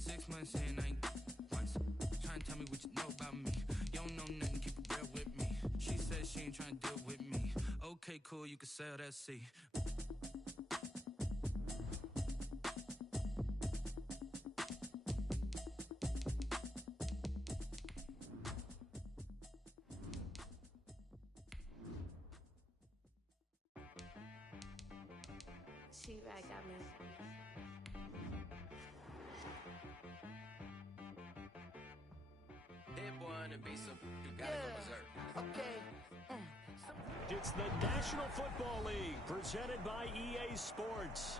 6 months in, I ain't once. Trying to tell me what you know about me. You don't know nothing, keep it real with me. She said she ain't trying to deal with me. Okay, cool, you can sell that seat. She-Rag got me. Hit one and be some. You gotta go berserk. Okay. It's the National Football League presented by EA Sports.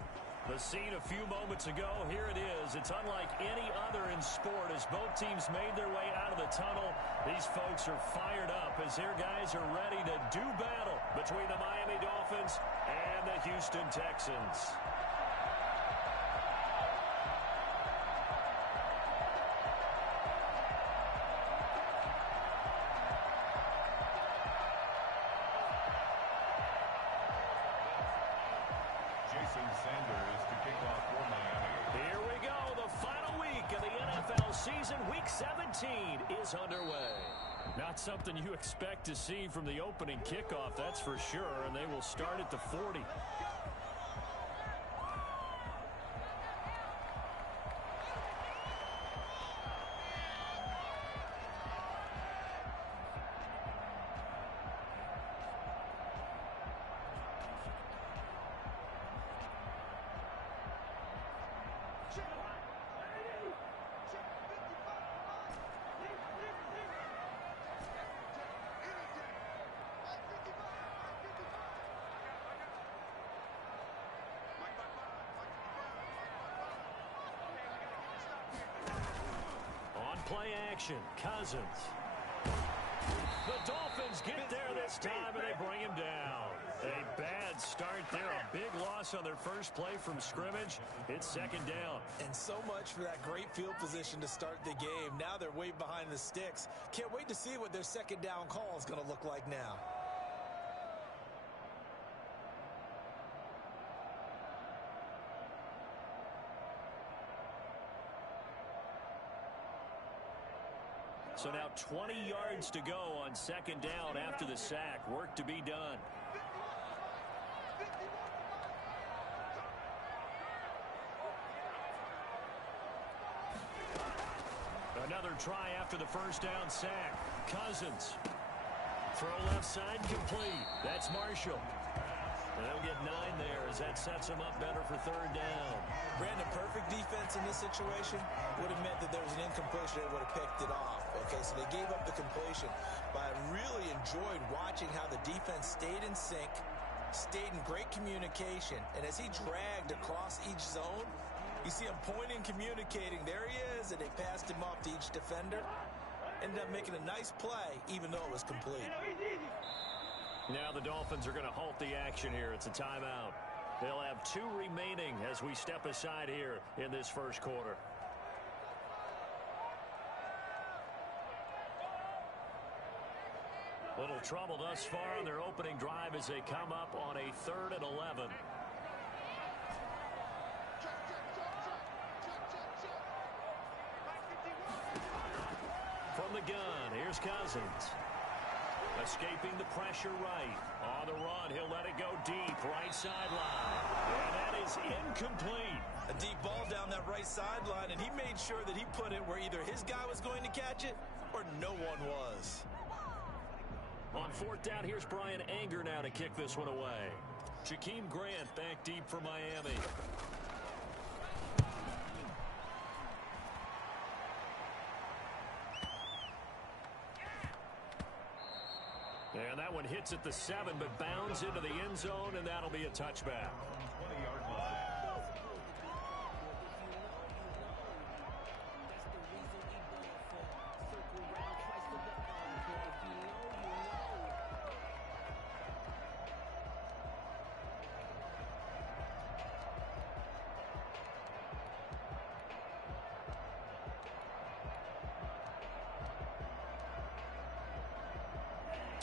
The scene a few moments ago, here it is. It's unlike any other in sport as both teams made their way out of the tunnel. These folks are fired up as their guys are ready to do battle between the Miami Dolphins and the Houston Texans. Season week 17 is underway. Not something you expect to see from the opening kickoff, that's for sure, and they will start at the 40. Play action, Cousins. The Dolphins get there this time, and they bring him down. A bad start there, a big loss on their first play from scrimmage. It's second down. And so much for that great field position to start the game. Now they're way behind the sticks. Can't wait to see what their second down call is going to look like now. So now 20 yards to go on second down after the sack. Work to be done. Another try after the first down sack. Cousins. Throw left side complete. That's Marshall. And they'll get 9 there as that sets them up better for third down. Brandon, perfect defense in this situation would have meant that there was an incompletion. They would have picked it off. Okay, so they gave up the completion. But I really enjoyed watching how the defense stayed in sync, stayed in great communication. And as he dragged across each zone, you see him pointing, communicating. There he is, and they passed him off to each defender. Ended up making a nice play, even though it was complete. Now the Dolphins are going to halt the action here. It's a timeout. They'll have 2 remaining as we step aside here in this first quarter. Little trouble thus far on their opening drive as they come up on a 3rd and 11. From the gun, here's Cousins. Escaping the pressure right. On the run, he'll let it go deep. Right sideline. And that is incomplete. A deep ball down that right sideline, and he made sure that he put it where either his guy was going to catch it or no one was. On 4th down, here's Brian Anger now to kick this one away. Jakeem Grant back deep for Miami. And that one hits at the 7, but bounds into the end zone, and that'll be a touchback. 20-yard line.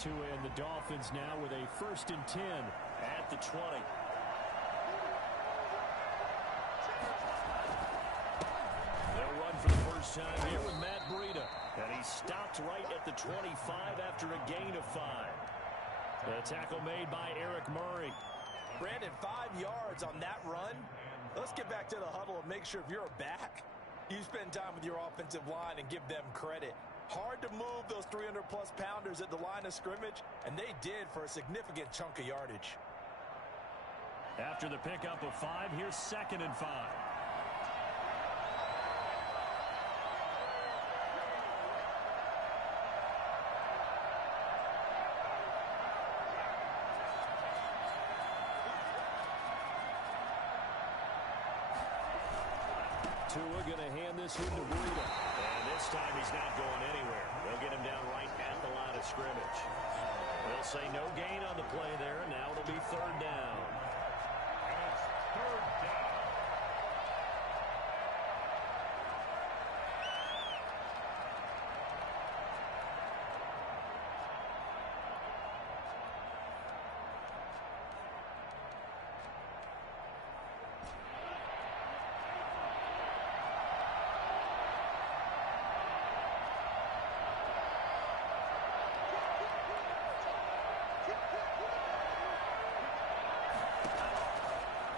And the Dolphins now with a 1st and 10 at the 20. They'll run stopped right at the 25 after a gain of 5. The tackle made by Eric Murray. Brandon, 5 yards on that run. Let's get back to the huddle and make sure if you're a back, you spend time with your offensive line and give them credit. Hard to move those 300-plus pounders at the line of scrimmage, and they did for a significant chunk of yardage. After the pickup of 5, here's 2nd and 5. Tua going to hand this one to Breida. And this time he's not going anywhere. They'll get him down right at the line of scrimmage. They'll say no gain on the play there. Now it'll be 3rd down. And it's 3rd down.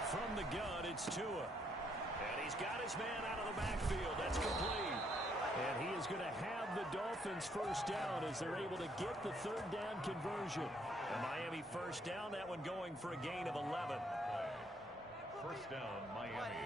From the gun, it's Tua. And he's got his man out of the backfield. That's complete. And he is going to have the Dolphins first down as they're able to get the 3rd down conversion. A Miami first down, that one going for a gain of 11. First down, Miami.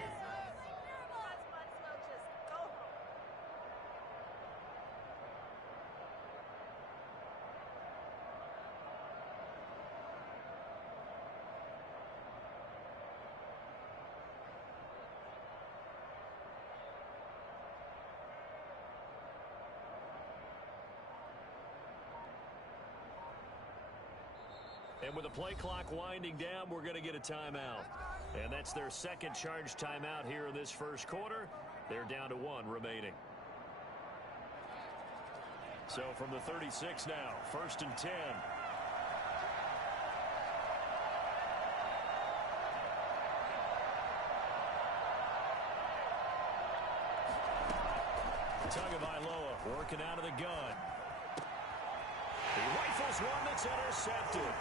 And with the play clock winding down, we're going to get a timeout. And that's their 2nd charge timeout here in this first quarter. They're down to 1 remaining. So from the 36 now, 1st and 10. Tagovailoa working out of the gun. He rifles one that's intercepted.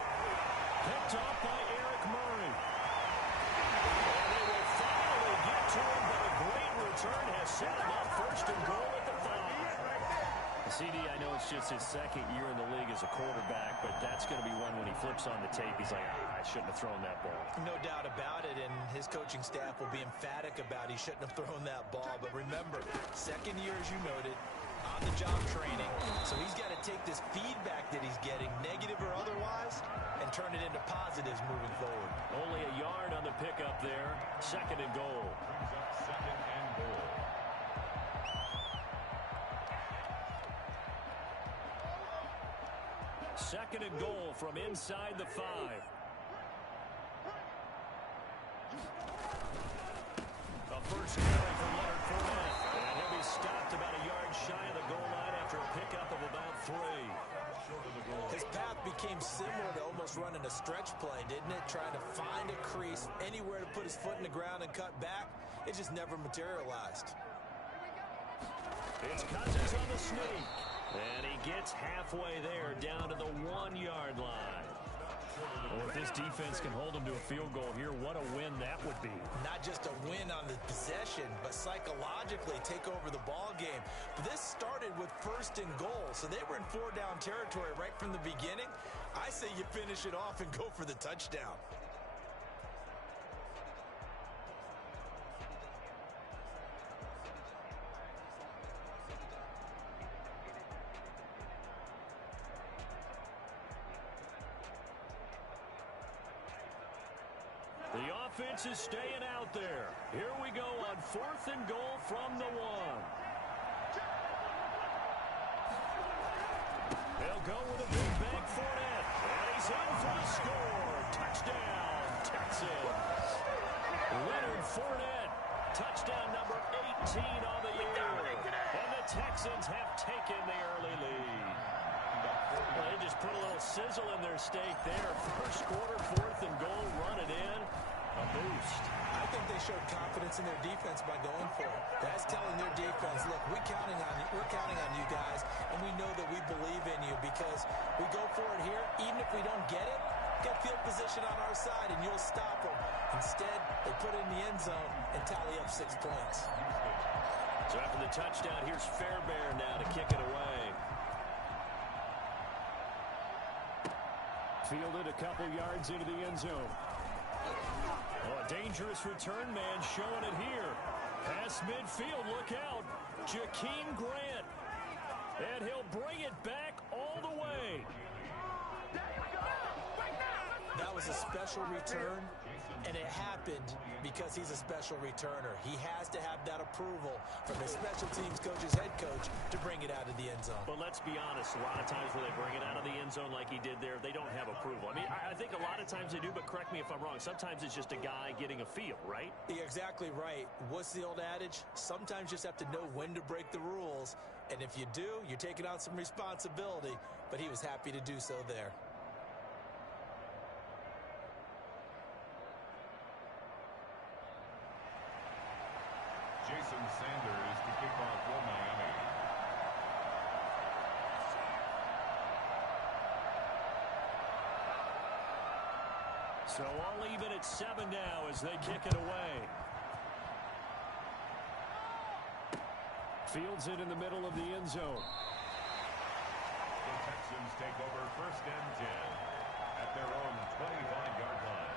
Picked off by Eric Murray. And they will finally get to him, but a great return has set him up 1st and goal at the 5. CD, I know it's just his 2nd year in the league as a quarterback, but that's going to be one when he flips on the tape, he's like, I shouldn't have thrown that ball. No doubt about it, and his coaching staff will be emphatic about he shouldn't have thrown that ball. But remember, 2nd year, as you noted, on-the-job training. So he's got to take this feedback that he's getting, negative or otherwise, and turn it into positives moving forward. Only a yard on the pickup there. 2nd and goal. Brings up 2nd and goal. Second and goal from inside the 5. A first carry for Leonard Fournette. And he'll be stopped about a yard shy of the goal line after a pickup of about 3. His path became similar to almost running a stretch play, didn't it? Trying to find a crease, anywhere to put his foot in the ground and cut back. It just never materialized. It's Cousins on the sneak. And he gets halfway there, down to the 1-yard line. Well, if this defense can hold him to a field goal here, what a win that would be. Not just a win on the possession, but psychologically take over the ball game. But this started with 1st and goal, so they were in 4-down territory right from the beginning. I say you finish it off and go for the touchdown. The offense is staying out there. Here we go on 4th and goal from the 1. They'll go with a big bank Fournette. And he's in for the score. Touchdown, Texans. Leonard Fournette. Touchdown number 18 on the year. And the Texans have taken the early lead. Well, they just put a little sizzle in their steak there. First quarter, 4th and goal, run it in. A boost. I think they showed confidence in their defense by going for it. That's telling their defense, look, we're counting on you guys, and we believe in you because we go for it here. Even if we don't get it, get field position on our side, and you'll stop them. Instead, they put it in the end zone and tally up 6 points. So after the touchdown, here's Fairbairn now to kick it away. Fielded a couple yards into the end zone. Oh, a dangerous return man showing it here. Past midfield, look out. Jakeem Grant. And he'll bring it back all the way. That was a special return, and it happened because he's a special returner. He has to have that approval from his special teams coach's head coach to bring it out of the end zone. But let's be honest, a lot of times when they bring it out of the end zone like he did there, they don't have approval. I mean, I think a lot of times they do, but correct me if I'm wrong. Sometimes it's just a guy getting a feel, right? You're exactly right. What's the old adage? Sometimes you just have to know when to break the rules, and if you do, you're taking on some responsibility, but he was happy to do so there. Jason Sanders to kick off for Miami. So all even at 7 now as they kick it away. Fields it in the middle of the end zone. The Texans take over 1st and 10 at their own 25-yard line.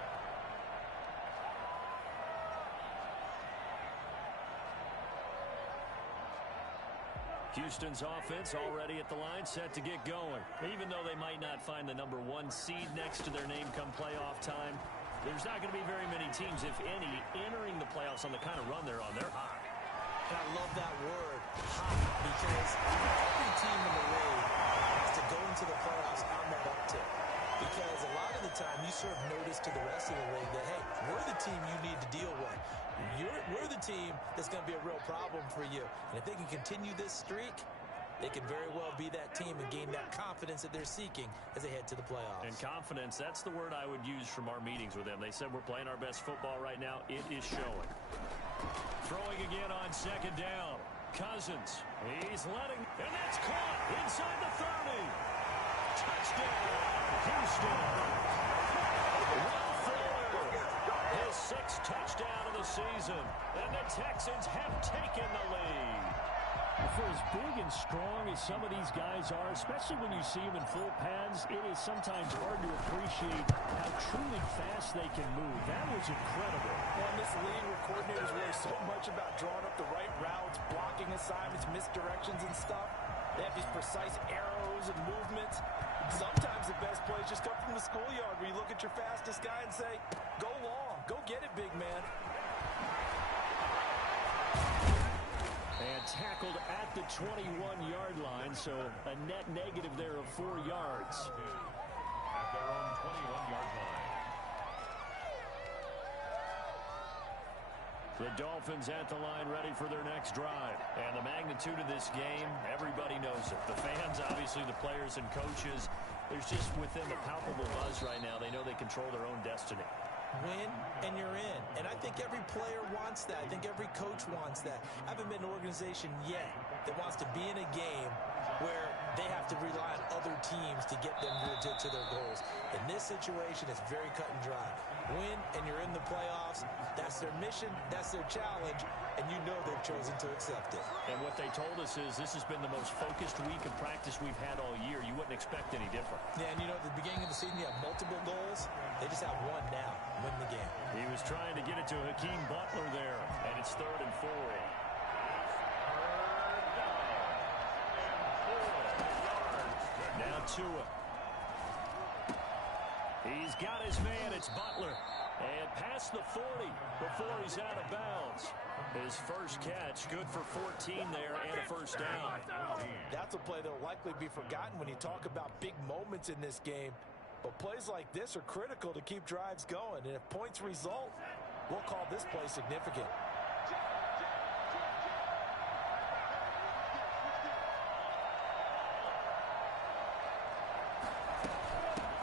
Houston's offense already at the line, set to get going. Even though they might not find the number 1 seed next to their name come playoff time, there's not going to be very many teams, if any, entering the playoffs on the kind of run they're on. They're hot. And I love that word, hot, because every team in the league has to go into the playoffs on that uptick. Because a lot of the time you serve notice to the rest of the league that, hey, we're the team you need to deal with. We're the team that's going to be a real problem for you. And if they can continue this streak, they can very well be that team and gain that confidence that they're seeking as they head to the playoffs. And confidence, that's the word I would use from our meetings with them. They said we're playing our best football right now. It is showing. Throwing again on 2nd down. Cousins. He's letting, and that's caught inside the 30. Touchdown, Houston. Will Fuller, his 6th touchdown of the season, and the Texans have taken the lead. For as big and strong as some of these guys are, especially when you see them in full pads, it is sometimes hard to appreciate how truly fast they can move. That was incredible. Well, this league where coordinators worry so much about drawing up the right routes, blocking assignments, misdirections and stuff. They have these precise arrows and movements. Sometimes the best plays just come from the schoolyard where you look at your fastest guy and say, go long, go get it, big man. And tackled at the 21-yard line, so a net negative there of 4 yards. At their own 21-yard line. The Dolphins at the line ready for their next drive. And the magnitude of this game, everybody knows it. The fans, obviously, the players and coaches, there's just within the palpable buzz right now. They know they control their own destiny. Win, and you're in. And I think every player wants that. I think every coach wants that. I haven't been an organization yet that wants to be in a game where they have to rely on other teams to get them to their goals. In this situation, it's very cut and dry. Win, and you're in the playoffs. That's their mission. That's their challenge. And you know they've chosen to accept it. And what they told us is this has been the most focused week of practice we've had all year. You wouldn't expect any different. Yeah, and you know, at the beginning of the season, you have multiple goals. They just have one now. Win the game. He was trying to get it to Hakeem Butler there. And it's 3rd and 4. Now Tua. He's got his man. It's Butler. And past the 40 before he's out of bounds. His first catch, good for 14 there and a 1st down. That's a play that will likely be forgotten when you talk about big moments in this game. But plays like this are critical to keep drives going. And if points result, we'll call this play significant.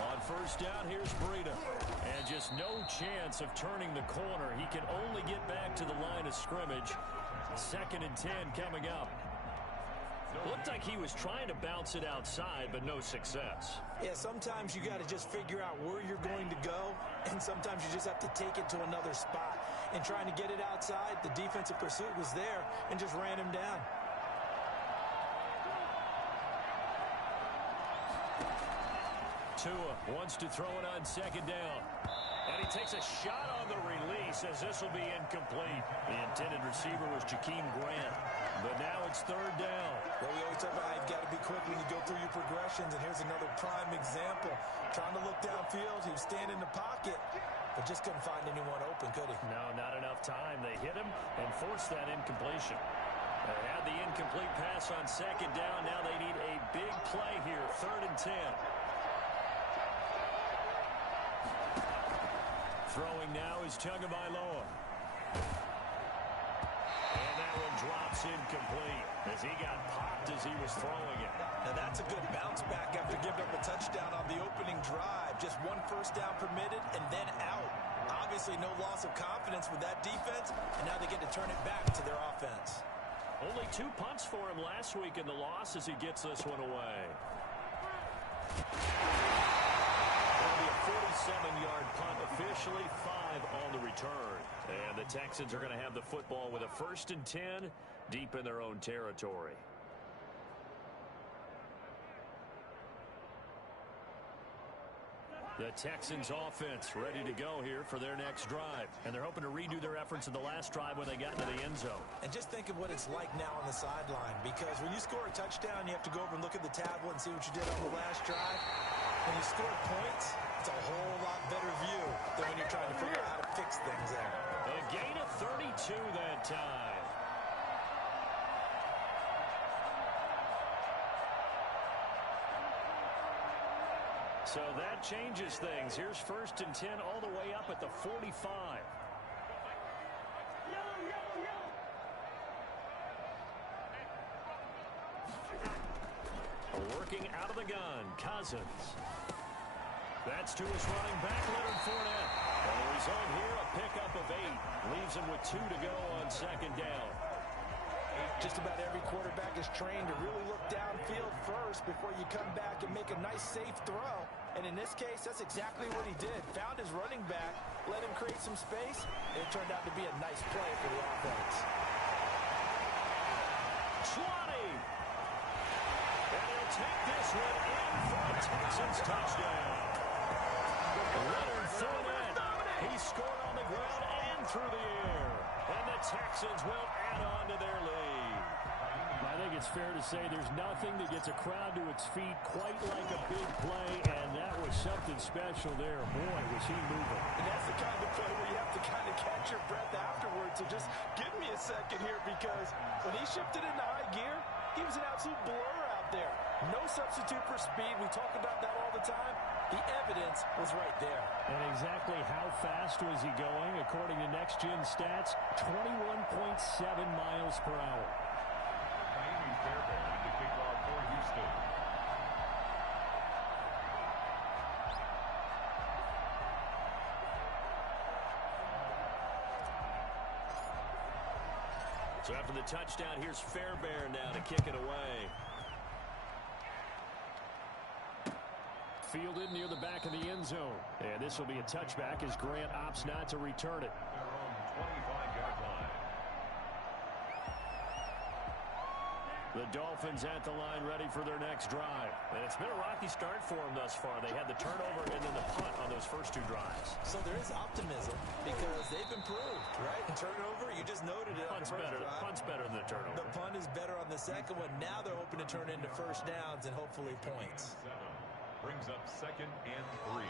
On 1st down, here's Breida. And just no chance of turning the corner. He can only get back to the line of scrimmage. 2nd and 10 coming up. Looked like he was trying to bounce it outside, but no success. Yeah, sometimes you got to just figure out where you're going to go, and sometimes you just have to take it to another spot. And trying to get it outside, the defensive pursuit was there and just ran him down. Tua wants to throw it on second down. And he takes a shot on the release as this will be incomplete. The intended receiver was Jakeem Grant. But now it's third down. Well, we always talk about how you've got to be quick when you go through your progressions. And here's another prime example. Trying to look downfield. He was standing in the pocket, but just couldn't find anyone open, could he? No, not enough time. They hit him and forced that incompletion. They had the incomplete pass on second down. Now they need a big play here. 3rd and 10. Throwing now is Tagovailoa. And that one drops incomplete as he got popped as he was throwing it. Now that's a good bounce back after giving up a touchdown on the opening drive. Just 1 first down permitted and then out. Obviously no loss of confidence with that defense, and now they get to turn it back to their offense. Only 2 punts for him last week in the loss as he gets this one away. It'll be a 47-yard punt, officially 5 on the return. And the Texans are going to have the football with a 1st and 10 deep in their own territory. The Texans offense ready to go here for their next drive. And they're hoping to redo their efforts in the last drive when they got into the end zone. And just think of what it's like now on the sideline, because when you score a touchdown, you have to go over and look at the tablet and see what you did on the last drive. When you score points, it's a whole lot better view than when you're trying to figure out how to fix things there. A gain of 32 that time. So that changes things. Here's 1st and 10 all the way up at the 45. Working out of the gun, Cousins. That's to his running back, Leonard Fournette. And the result here, a pickup of 8. Leaves him with 2 to go on second down. Just about every quarterback is trained to really look downfield first before you come back and make a nice, safe throw. And in this case, that's exactly what he did. Found his running back, let him create some space, and it turned out to be a nice play for the offense. 20! And he'll take this one in for a Texans touchdown. Leonard Fournette, he scored on the ground and through the air. And the Texans will add on to their lead. I think it's fair to say there's nothing that gets a crowd to its feet quite like a big play, and that was something special there. Boy, was he moving. And that's the kind of play where you have to kind of catch your breath afterwards. So just give me a second here, because when he shifted into high gear, he was an absolute blur out there. No substitute for speed. We talk about that all the time. The evidence was right there. And exactly how fast was he going? According to Next Gen Stats, 21.7 miles per hour. Fairbairn to kick off for Houston. So after the touchdown, here's Fairbairn now to kick it away. Fielded near the back of the end zone. And this will be a touchback as Grant opts not to return it. Their own 25-yard line. The Dolphins at the line ready for their next drive. And it's been a rocky start for them thus far. They had the turnover and then the punt on those first 2 drives. So there is optimism because they've improved, right? And turnover, you just noted it. Punt's better than the turnover. The punt is better on the second one. Now they're hoping to turn into first downs and hopefully points. 7 brings up 2nd and 3.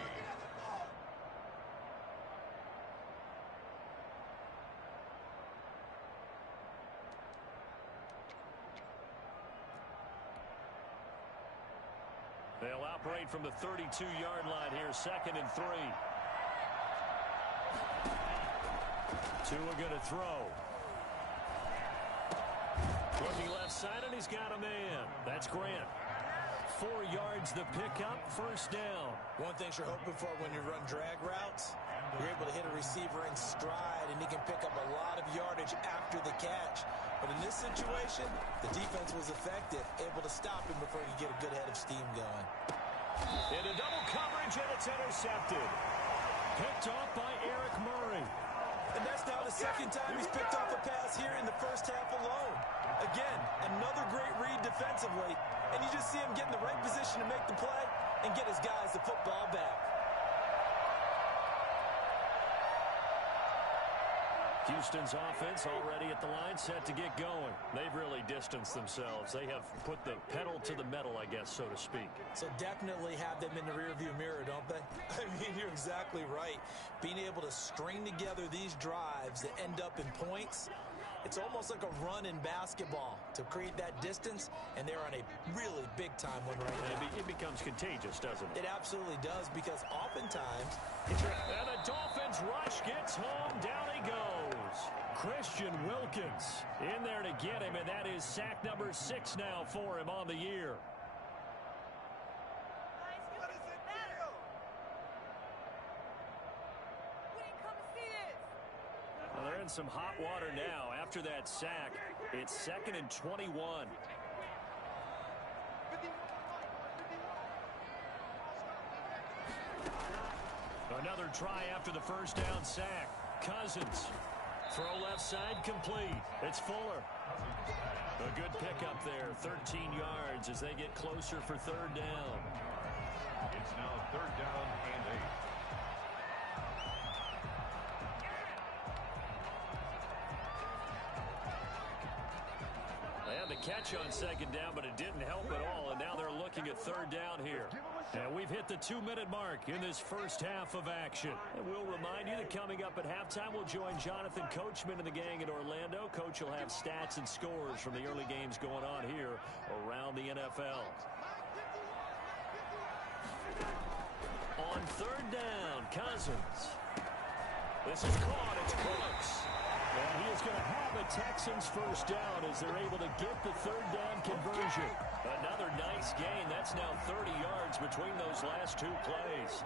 They'll operate from the 32-yard line here, 2nd and 3. Tua going to throw. Looking left side, and he's got a man. That's Grant. 4 yards the pickup, first down. One thing you're hoping for when you run drag routes, You're able to hit a receiver in stride, and he can pick up a lot of yardage after the catch. But in this situation, the defense was effective, able to stop him before he could get a good head of steam going. Into double coverage, and it's intercepted. Picked off by Eric Murray. And that's now the second time he's picked off a pass here in the first half alone. Again, another great read defensively, and you just see him get in the right position to make the play and get his guys the football back. Houston's offense already at the line, set to get going. They've really distanced themselves. They have put the pedal to the metal, I guess, so to speak. So definitely have them in the rearview mirror, don't they? I mean, you're exactly right. Being able to string together these drives that end up in points, it's almost like a run in basketball to create that distance, and they're on a really big-time one right now. It becomes contagious, doesn't it? It absolutely does, because oftentimes... And the Dolphins rush gets home. Down he goes. Christian Wilkins in there to get him, and that is sack number 6 now for him on the year. Well, they're in some hot water now. After that sack, it's 2nd and 21. Another try after the first down sack. Cousins. Throw left side complete. It's Fuller. A good pickup there. 13 yards as they get closer for 3rd down. It's now 3rd down and 8. They had the catch on 2nd down, but it didn't help at all, and now they're looking at 3rd down here. And we've hit the 2-minute mark in this first half of action. And we'll remind you that coming up at halftime, we'll join Jonathan Coachman and the gang in Orlando. Coach will have stats and scores from the early games going on here around the NFL. On 3rd down, Cousins. This is caught. It's close. And he is going to have the Texans first down as they're able to get the 3rd down conversion. Another nice gain. That's now 30 yards between those last 2 plays.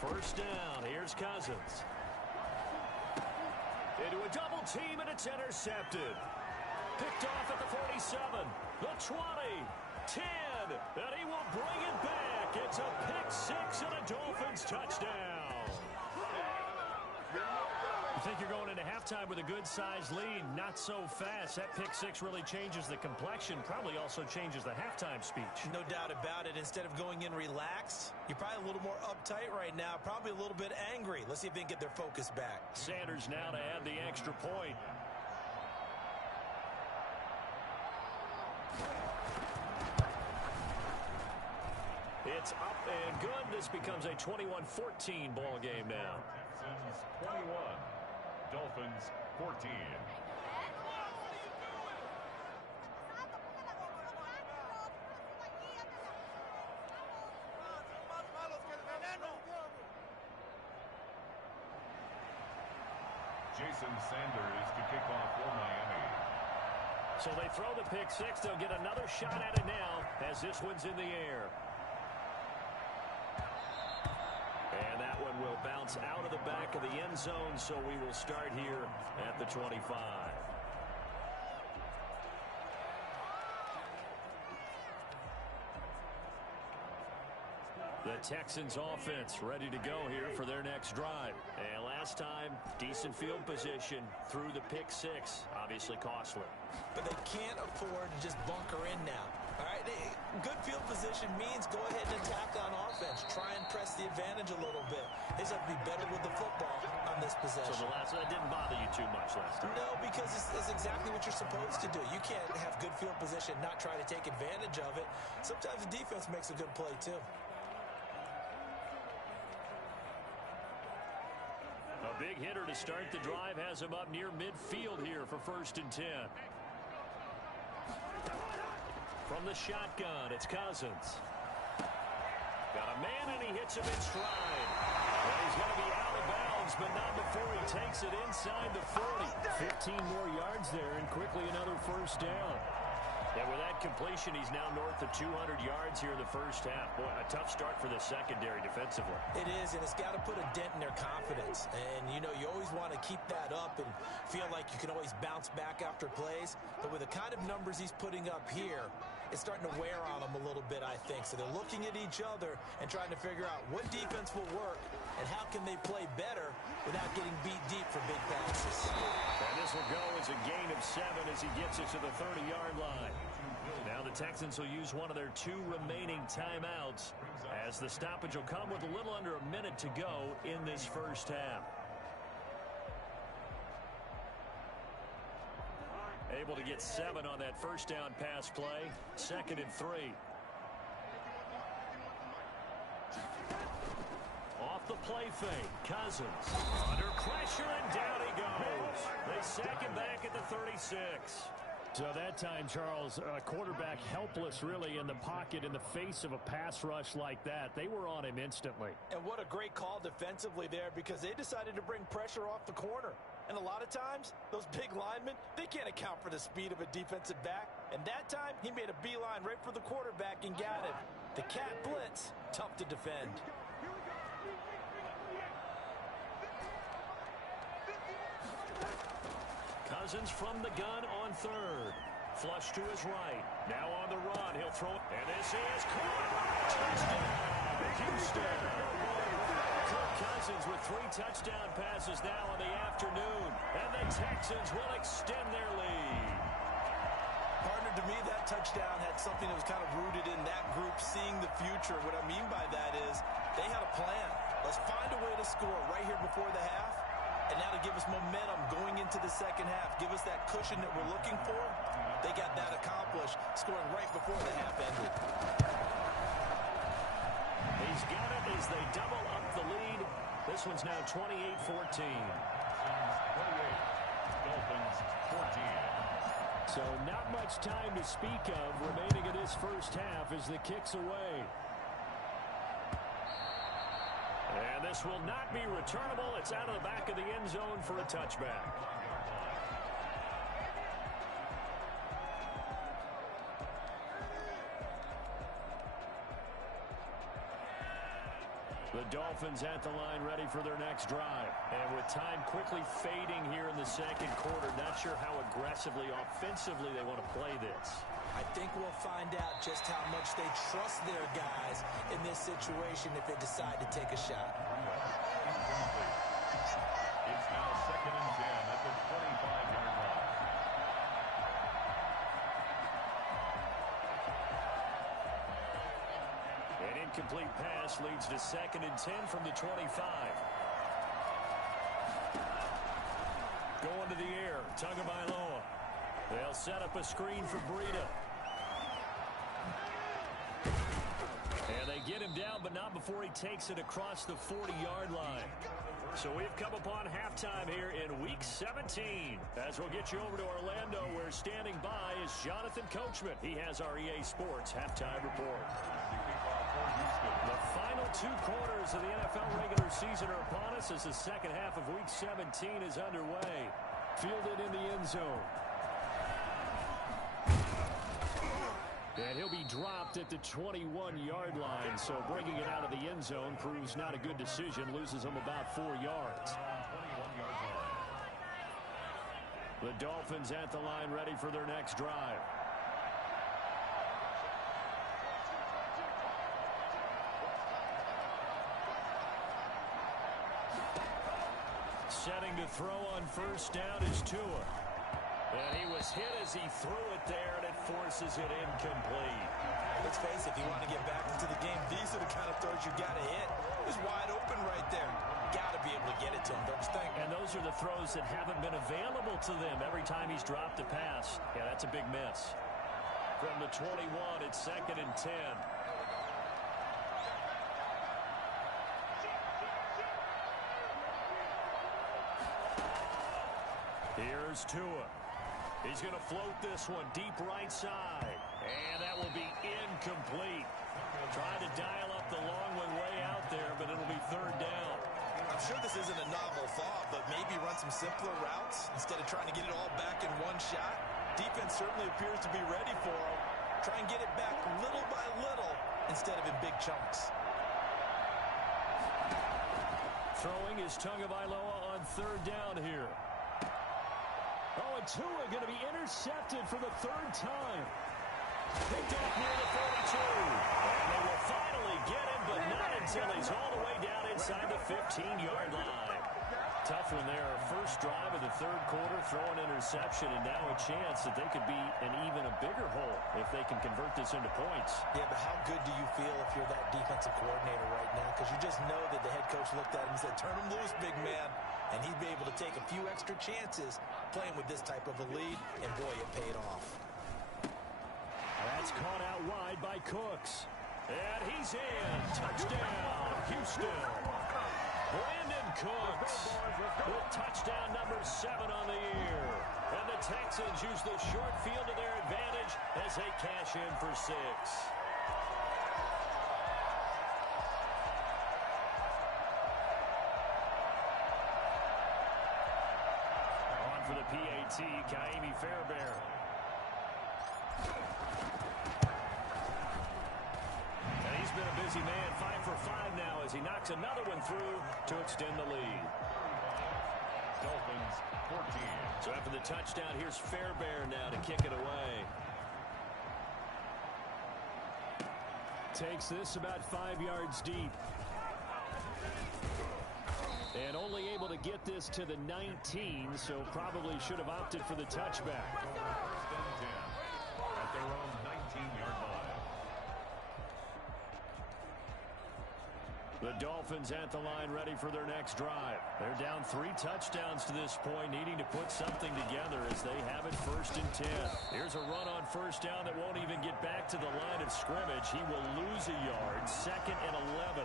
First down. Here's Cousins. Into a double team, and it's intercepted. Picked off at the 47, the 20, 10, and he will bring it back. It's a pick 6 and a Dolphins touchdown. You think you're going into halftime with a good-sized lead, not so fast. That pick 6 really changes the complexion, probably also changes the halftime speech. No doubt about it. Instead of going in relaxed, you're probably a little more uptight right now, probably a little bit angry. Let's see if they can get their focus back. Sanders now to add the extra point. It's up and good. This becomes a 21-14 ball game now. Texans 21, Dolphins 14. Jason Sanders to kick off for Miami. So they throw the pick 6. They'll get another shot at it now as this one's in the air. And that one will bounce out of the back of the end zone, so we will start here at the 25. The Texans offense ready to go here for their next drive. And last time, decent field position through the pick 6. Obviously costly. But they can't afford to just bunker in now. All right, good field position means go ahead and attack on offense. Try and press the advantage a little bit. They just have to be better with the football on this possession. So that didn't bother you too much last time? No, because it's exactly what you're supposed to do. You can't have good field position, not try to take advantage of it. Sometimes the defense makes a good play, too. A big hitter to start the drive has him up near midfield here for 1st and 10. From the shotgun, it's Cousins. Got a man, and he hits him in stride. Well, he's going to be out of bounds, but not before he takes it inside the 40. 15 more yards there, and quickly another first down. And with that completion, he's now north of 200 yards here in the first half. Boy, a tough start for the secondary defensively. It is, and it's got to put a dent in their confidence. And, you know, you always want to keep that up and feel like you can always bounce back after plays. But with the kind of numbers he's putting up here, it's starting to wear on them a little bit, I think. So they're looking at each other and trying to figure out what defense will work and how can they play better without getting beat deep for big passes. And this will go as a gain of 7 as he gets it to the 30-yard line. Now the Texans will use one of their 2 remaining timeouts as the stoppage will come with a little under a minute to go in this first half. Able to get 7 on that first down pass play. 2nd and 3. Off the play fake. Cousins under pressure, and down he goes. They sack him back at the 36. So that time, Charles, a quarterback helpless really in the pocket in the face of a pass rush like that. They were on him instantly. And what a great call defensively there, because they decided to bring pressure off the corner. And a lot of times, those big linemen, they can't account for the speed of a defensive back. And that time, he made a beeline right for the quarterback and got him. The cat blitz, tough to defend. Cousins from the gun on 3rd. Flush to his right. Now on the run. He'll throw it. And this is caught. Touchdown, Houston. Kirk Cousins with 3 touchdown passes now in the afternoon. And the Texans will extend their lead. Partner, to me, that touchdown had something that was kind of rooted in that group seeing the future. What I mean by that is they had a plan. Let's find a way to score right here before the half. And now to give us momentum going into the second half, give us that cushion that we're looking for, they got that accomplished, scoring right before the half ended. He's got it as they double up the lead. This one's now 28-14. 28, Dolphins 14. So not much time to speak of remaining in this first half as the kick's away. And this will not be returnable. It's out of the back of the end zone for a touchback. The Dolphins at the line ready for their next drive. And with time quickly fading here in the second quarter, not sure how aggressively, offensively they want to play this. I think we'll find out just how much they trust their guys in this situation if they decide to take a shot. It's now 2nd and 10 at the 25-yard line. An incomplete pass leads to 2nd and 10 from the 25. Going to the air, Tagovailoa. They'll set up a screen for Breida. And they get him down, but not before he takes it across the 40-yard line. So we've come upon halftime here in Week 17. As we'll get you over to Orlando, where standing by is Jonathan Coachman. He has our EA Sports halftime report. The final 2 quarters of the NFL regular season are upon us as the second half of Week 17 is underway. Fielded in the end zone. And he'll be dropped at the 21-yard line, so bringing it out of the end zone proves not a good decision, loses him about 4 yards. The Dolphins at the line ready for their next drive. Setting to throw on first down is Tua. And he was hit as he threw it there, and it forces it incomplete. Let's face it, if you want to get back into the game, these are the kind of throws you got to hit. It was wide open right there. Got to be able to get it to him, don't you think? And those are the throws that haven't been available to them every time he's dropped a pass. Yeah, that's a big miss. From the 21, it's 2nd and 10. Here's Tua. He's going to float this one deep right side. And that will be incomplete. Trying to dial up the long one way out there, but it'll be 3rd down. I'm sure this isn't a novel thought, but maybe run some simpler routes instead of trying to get it all back in one shot. Defense certainly appears to be ready for him. Try and get it back little by little instead of in big chunks. Throwing is Tagovailoa on third down here. Oh, and Tua going to be intercepted for the third time. Picked off near the 42. And they will finally get him, but not until he's all the way down inside the 15-yard line. Tough one there. First drive of the third quarter, throw an interception, and now a chance that they could be in even a bigger hole if they can convert this into points. Yeah, but how good do you feel if you're that defensive coordinator right now? Because you just know that the head coach looked at him and said, turn him loose, big man. And he'd be able to take a few extra chances playing with this type of a lead, and boy, it paid off. That's caught out wide by Cooks. And he's in. Touchdown, Houston. Brandon Cooks with touchdown number 7 on the year. And the Texans use the short field to their advantage as they cash in for 6. On for the PAT, Kaimi Fairbairn. And he's been a busy man, 5 for 5 now as he knocks another one through to extend the lead. Dolphins 14. So after the touchdown, here's Fairbairn now to kick it away. Takes this about 5 yards deep. And only able to get this to the 19, so probably should have opted for the touchback. First and 10 at their own 19-yard line. The Dolphins at the line ready for their next drive. They're down 3 touchdowns to this point, needing to put something together as they have it first and 10. Here's a run on first down that won't even get back to the line of scrimmage. He will lose a yard, 2nd and 11.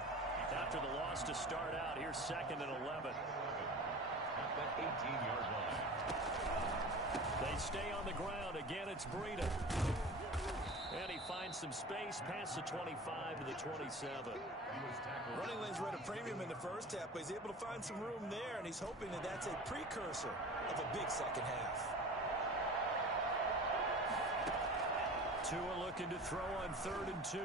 After the loss to start out, here's 2nd and 11. At that 18-yard line. They stay on the ground. Again, it's Breida. And he finds some space past the 25 to the 27. Running lanes were at a premium in the first half, but he's able to find some room there, and he's hoping that that's a precursor of a big second half. Tua looking to throw on 3rd and 2.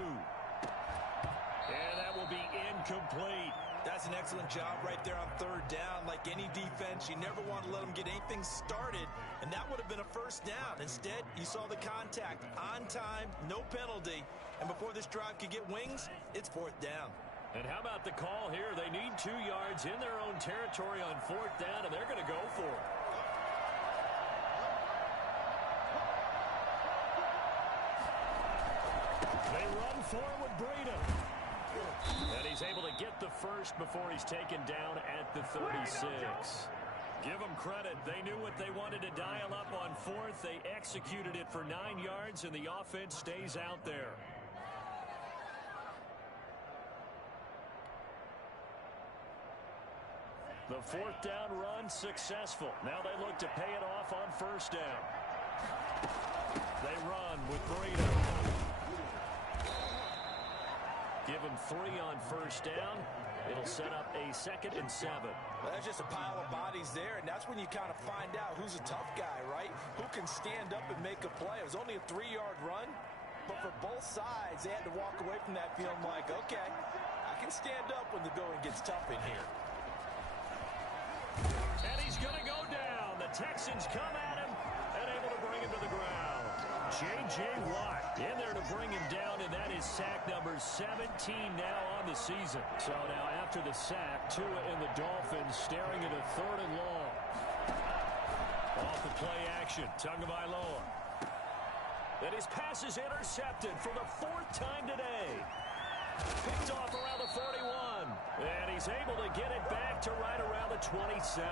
And that will be incomplete. That's an excellent job right there on 3rd down. Like any defense, you never want to let them get anything started, and that would have been a first down. Instead, you saw the contact on time, no penalty, and before this drive could get wings, it's 4th down. And how about the call here? They need 2 yards in their own territory on 4th down, and they're going to go for it. They run forward with Breida. And he's able to get the first before he's taken down at the 36. Give them credit. They knew what they wanted to dial up on 4th. They executed it for 9 yards, and the offense stays out there. The 4th down run successful. Now they look to pay it off on 1st down. They run with Breida. Give him 3 on 1st down. It'll set up a 2nd and 7. Well, that's just a pile of bodies there, and that's when you kind of find out who's a tough guy, right? Who can stand up and make a play. It was only a 3-yard run, but for both sides, they had to walk away from that feeling like, okay, I can stand up when the going gets tough in here. And he's going to go down. The Texans come at him and able to bring him to the ground. J.J. Watt in there to bring him down, and that is sack number 17 now on the season. So now after the sack, Tua and the Dolphins staring at a 3rd and long. Off the play action, Tagovailoa. And his pass is intercepted for the 4th time today. Picked off around the 41. And he's able to get it back to right around the 27.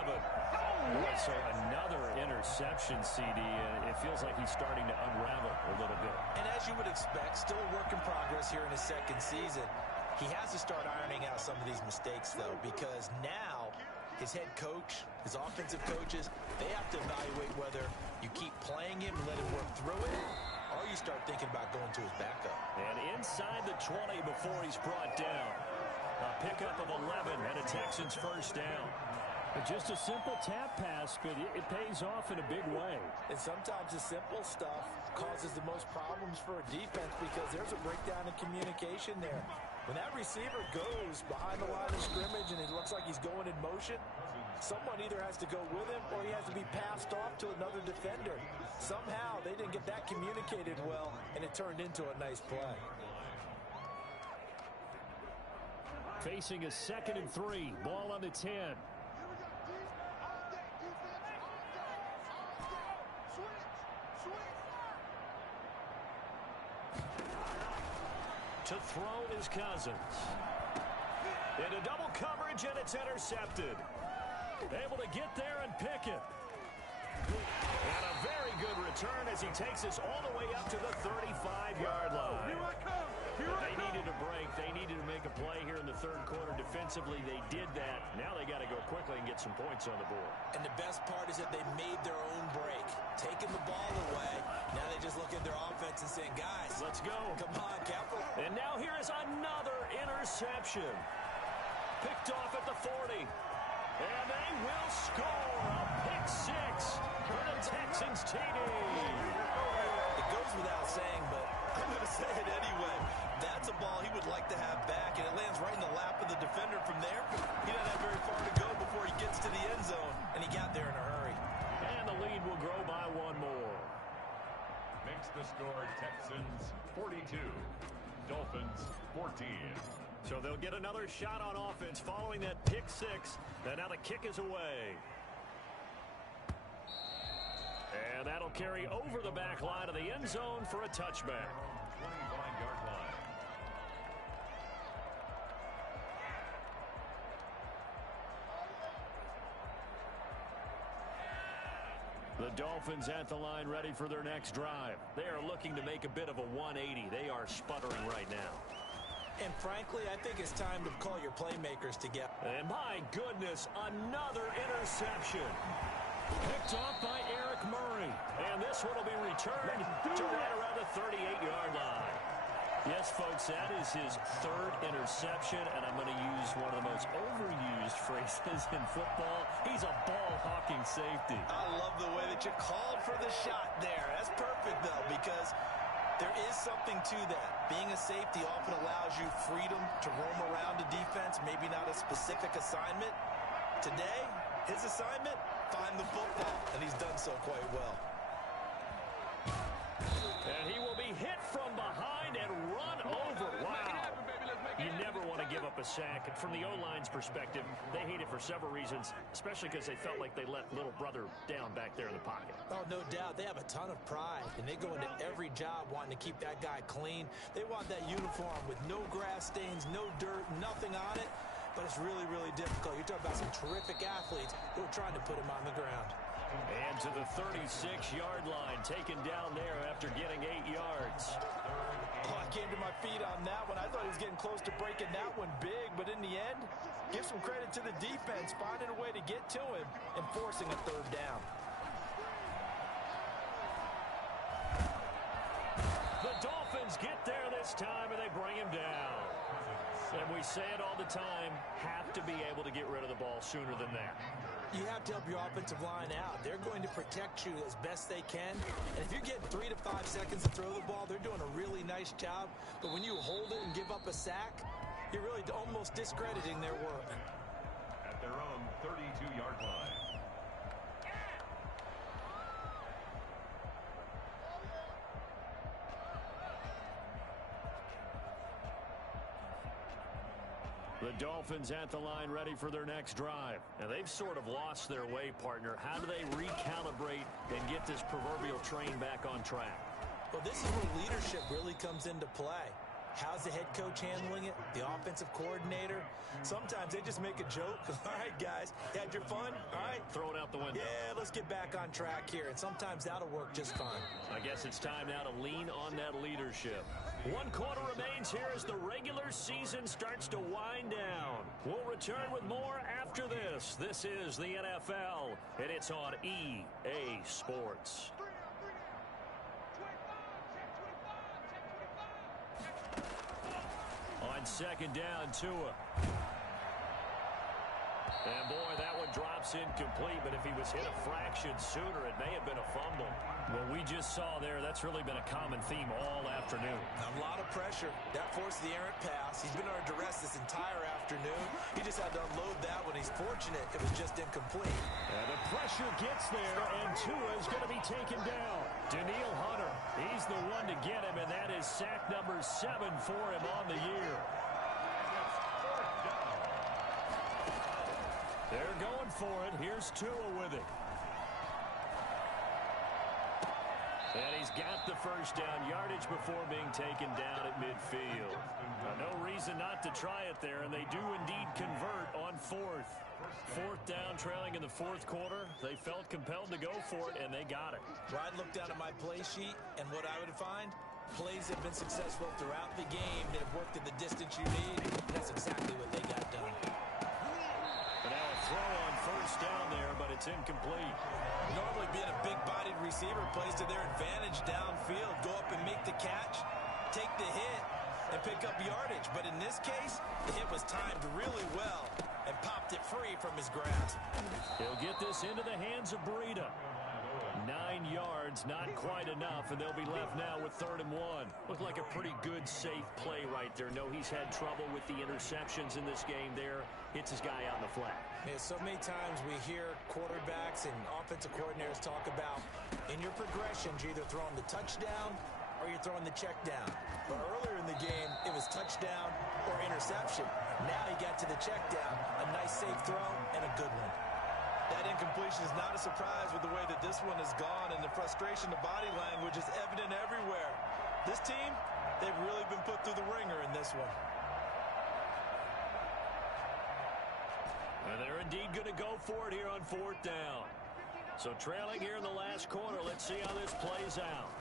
So another interception, CD, and it feels like he's starting to unravel a little bit. And as you would expect, still a work in progress here in his 2nd season. He has to start ironing out some of these mistakes, though, because now his head coach, his offensive coaches, they have to evaluate whether you keep playing him and let him work through it, or you start thinking about going to his backup. And inside the 20 before he's brought down. A pickup of 11 and a Texans 1st down. Just a simple tap pass, but it pays off in a big way. And sometimes the simple stuff causes the most problems for a defense because there's a breakdown in communication there. When that receiver goes behind the line of scrimmage and it looks like he's going in motion, someone either has to go with him or he has to be passed off to another defender. Somehow they didn't get that communicated well, and it turned into a nice play. Facing a 2nd and 3, ball on the 10. To throw is Cousins. Into double coverage, and it's intercepted. Able to get there and pick it. And a very good return as he takes us all the way up to the 35-yard line. They needed a break. They needed to make a play here in the 3rd quarter. Defensively, they did that. Now they got to go quickly and get some points on the board. And the best part is that they made their own break. Taking the ball away. Now they just look at their offense and saying, guys, let's go. Come on, Capital. And now here is another interception. Picked off at the 40. And they will score a pick 6 for the Texans TD. It goes without saying, but I'm going to say it anyway. That's a ball he would like to have back, and it lands right in the lap of the defender from there. He doesn't have very far to go before he gets to the end zone, and he got there in a hurry. And the lead will grow by 1 more. Makes the score Texans 42, Dolphins 14. So they'll get another shot on offense following that pick 6. And now the kick is away. And that'll carry over the back line of the end zone for a touchback. 25-yard line. The Dolphins at the line ready for their next drive. They are looking to make a bit of a 180. They are sputtering right now. And frankly, I think it's time to call your playmakers together. And my goodness, another interception. Picked off by Eric Murray. And this one will be returned to right around the 38-yard line. Yes, folks, that is his 3rd interception, and I'm going to use one of the most overused phrases in football. He's a ball-hawking safety. I love the way that you called for the shot there. That's perfect, though, because there is something to that. Being a safety often allows you freedom to roam around a defense, maybe not a specific assignment. Today, his assignment, find the football, and he's done so quite well. And he will be hit from behind and run over. Wow. You never want to give up a sack. And from the O-line's perspective, they hate it for several reasons, especially because they felt like they let little brother down back there in the pocket. Oh, no doubt. They have a ton of pride, and they go into every job wanting to keep that guy clean. They want that uniform with no grass stains, no dirt, nothing on it. But it's really, really difficult. You're talking about some terrific athletes who are trying to put him on the ground. And to the 36-yard line, taken down there after getting 8 yards. Oh, I came to my feet on that one. I thought he was getting close to breaking that one big, but in the end, give some credit to the defense, finding a way to get to him and forcing a 3rd down. The Dolphins get there this time, and they bring him down. And we say it all the time, have to be able to get rid of the ball sooner than that. You have to help your offensive line out. They're going to protect you as best they can. And if you're getting 3 to 5 seconds to throw the ball, they're doing a really nice job. But when you hold it and give up a sack, you're really almost discrediting their work. At their own 32-yard line. The Dolphins at the line ready for their next drive. And they've sort of lost their way, partner. How do they recalibrate and get this proverbial train back on track? Well, this is where leadership really comes into play. How's the head coach handling it? The offensive coordinator? Sometimes they just make a joke. All right, guys, you had your fun? All right. Throw it out the window. Yeah, let's get back on track here. And sometimes that'll work just fine. I guess it's time now to lean on that leadership. 1 quarter remains here as the regular season starts to wind down. We'll return with more after this. This is the NFL, and it's on EA Sports. On 2nd down, Tua. And boy, that one drops incomplete, but if he was hit a fraction sooner, it may have been a fumble. Well, we just saw there, that's really been a common theme all afternoon. A lot of pressure. That forced the errant pass. He's been under duress this entire afternoon. He just had to unload that one. He's fortunate it was just incomplete. And the pressure gets there, and Tua is going to be taken down. Daniil Hunter, he's the one to get him, and that is sack number 7 for him on the year. They're going for it. Here's Tua with it. And he's got the first down yardage before being taken down at midfield. No reason not to try it there, and they do indeed convert on fourth. Fourth down, trailing in the fourth quarter. They felt compelled to go for it, and they got it. Well, I'd look down at my play sheet, and what I would find, plays have been successful throughout the game that have worked in the distance you need. That's exactly what they got done. But now a throw on first down there, but it's incomplete. Normally being a big-bodied receiver plays to their advantage downfield. Go up and make the catch, take the hit, and pick up yardage. But in this case, the hit was timed really well and popped it free from his grasp. He'll get this into the hands of Breida. 9 yards, not quite enough, and they'll be left now with 3rd and 1. Looked like a pretty good, safe play right there. No, he's had trouble with the interceptions in this game there. Hits his guy out in the flat. Yeah, so many times we hear quarterbacks and offensive coordinators talk about in your progressions, you're either throwing the touchdown or you're throwing the check down. But earlier in the game, it was touchdown or interception. Now he got to the check down. A nice, safe throw and a good one. That incompletion is not a surprise with the way that this one has gone, and the frustration, the body language is evident everywhere. This team, they've really been put through the ringer in this one. And they're indeed going to go for it here on 4th down. So trailing here in the last quarter, let's see how this plays out.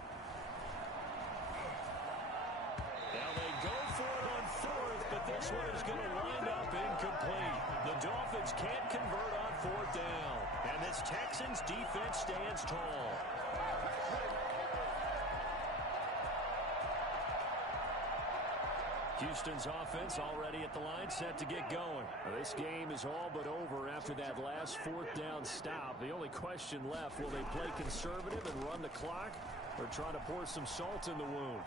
Now they go for it on 4th, but this one is going to wind up incomplete. The Dolphins can't convert on 4th down. And this Texans defense stands tall. Houston's offense already at the line, set to get going. This game is all but over after that last 4th down stop. The only question left, will they play conservative and run the clock, or try to pour some salt in the wound?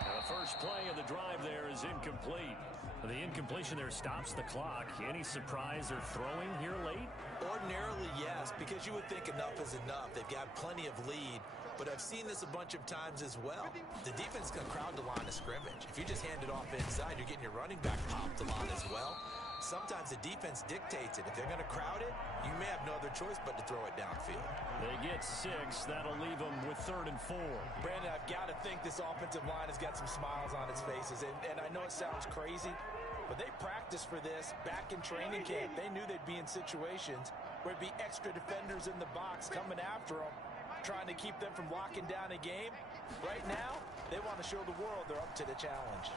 Now the first play of the drive there is incomplete. The incompletion there stops the clock. Any surprise they're throwing here late? Ordinarily, yes, because you would think enough is enough. They've got plenty of lead. But I've seen this a bunch of times as well. The defense can crowd the line of scrimmage. If you just hand it off inside, you're getting your running back popped a lot as well. Sometimes the defense dictates it. If they're going to crowd it, you may have no other choice but to throw it downfield. They get 6. That'll leave them with 3rd and 4. Brandon, I've got to think this offensive line has got some smiles on its faces. And I know it sounds crazy, but they practiced for this back in training camp. They knew they'd be in situations where it'd be extra defenders in the box coming after them, trying to keep them from locking down a game. Right now, they want to show the world they're up to the challenge.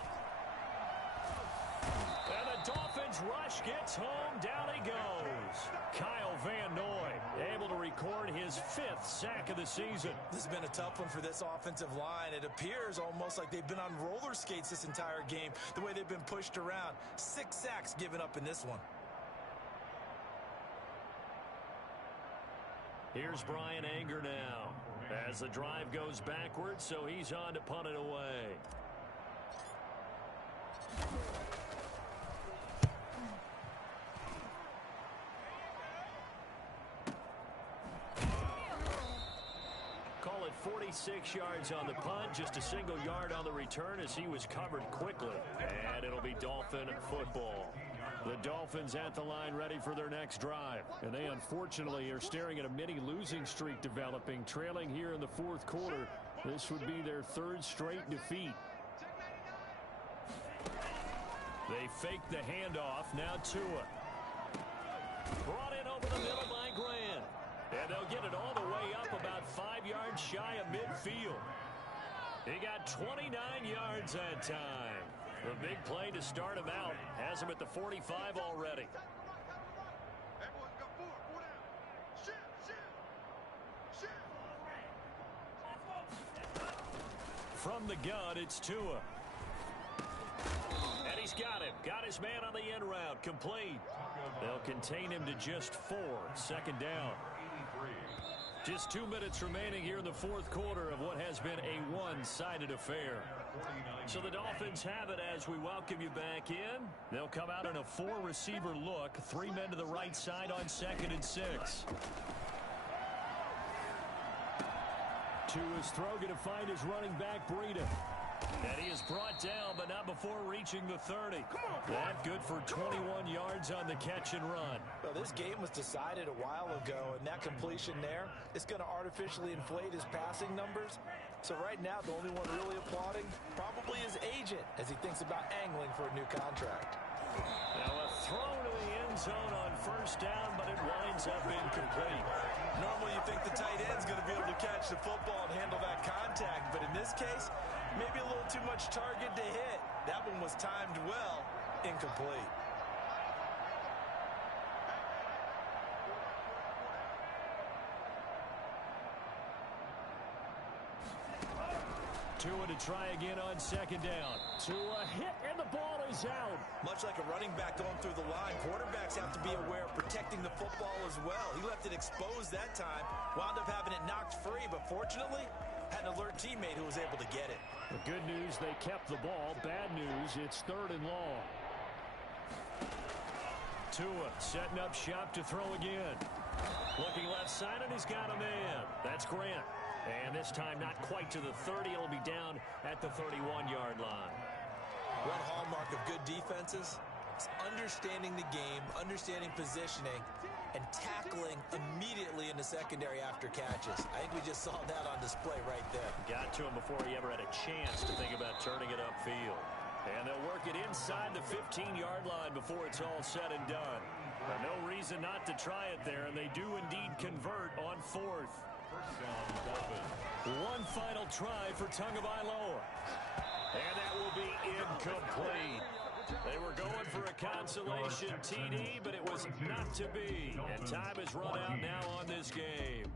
And the Dolphins rush gets home. Down he goes. Kyle Van Noy able to record his 5th sack of the season. This has been a tough one for this offensive line. It appears almost like they've been on roller skates this entire game, the way they've been pushed around. 6 sacks given up in this one. Here's Brian Anger now as the drive goes backwards, so he's on to punt it away. Call it 46 yards on the punt, just a single yard on the return as he was covered quickly. And it'll be Dolphin football. The Dolphins at the line ready for their next drive. And they unfortunately are staring at a mini losing streak developing, trailing here in the 4th quarter. This would be their 3rd straight defeat. They fake the handoff. Now Tua. Brought in over the middle by Grant. And they'll get it all the way up about 5 yards shy of midfield. He got 29 yards that time. The big play to start him out has him at the 45 already. From the gun, it's Tua. And he's got him. Got his man on the end route. Complete. They'll contain him to just 4. Second down. Just 2 minutes remaining here in the fourth quarter of what has been a one-sided affair. So the Dolphins have it as we welcome you back in. They'll come out in a 4-receiver look. 3 men to the right side on 2nd and 6. To his throw, going to find his running back, Breida. And he is brought down, but not before reaching the 30. That good for 21 yards on the catch and run. Well, this game was decided a while ago, and that completion there is going to artificially inflate his passing numbers. So right now, the only one really applauding probably his agent as he thinks about angling for a new contract. Now a throw to the end zone on first down, but it winds up incomplete. Normally you think the tight end's going to be able to catch the football and handle that contact, but in this case, maybe a little too much target to hit. That one was timed well, incomplete. Tua to try again on second down. Tua hit, and the ball is out. Much like a running back going through the line, quarterbacks have to be aware of protecting the football as well. He left it exposed that time, wound up having it knocked free, but fortunately, had an alert teammate who was able to get it. The good news, they kept the ball. Bad news, it's 3rd and long. Tua setting up shop to throw again. Looking left side, and he's got a man. That's Grant. And this time not quite to the 30. It'll be down at the 31-yard line. One hallmark of good defenses is understanding the game, understanding positioning, and tackling immediately in the secondary after catches. I think we just saw that on display right there. Got to him before he ever had a chance to think about turning it upfield. And they'll work it inside the 15-yard line before it's all said and done. No reason not to try it there, and they do indeed convert on 4th. One final try for Tagovailoa. And that will be incomplete. They were going for a consolation TD, but it was not to be. And time has run out now on this game.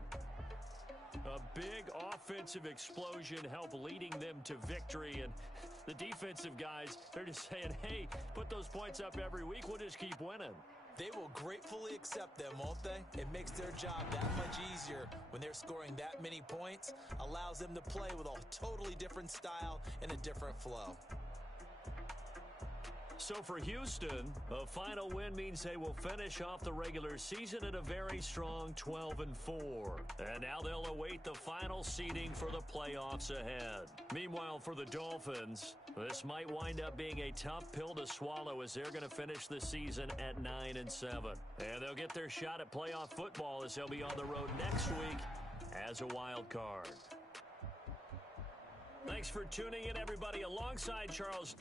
A big offensive explosion helped leading them to victory. And the defensive guys, they're just saying, hey, put those points up every week. We'll just keep winning. They will gratefully accept them, won't they? It makes their job that much easier when they're scoring that many points. Allows them to play with a totally different style and a different flow. So for Houston, a final win means they will finish off the regular season at a very strong 12-4. And now they'll await the final seeding for the playoffs ahead. Meanwhile, for the Dolphins, this might wind up being a tough pill to swallow as they're going to finish the season at 9-7. And they'll get their shot at playoff football as they'll be on the road next week as a wild card. Thanks for tuning in, everybody. Alongside Charles...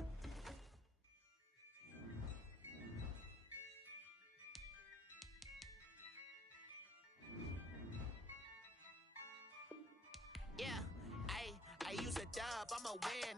Yeah, I use a dub, I'm a win.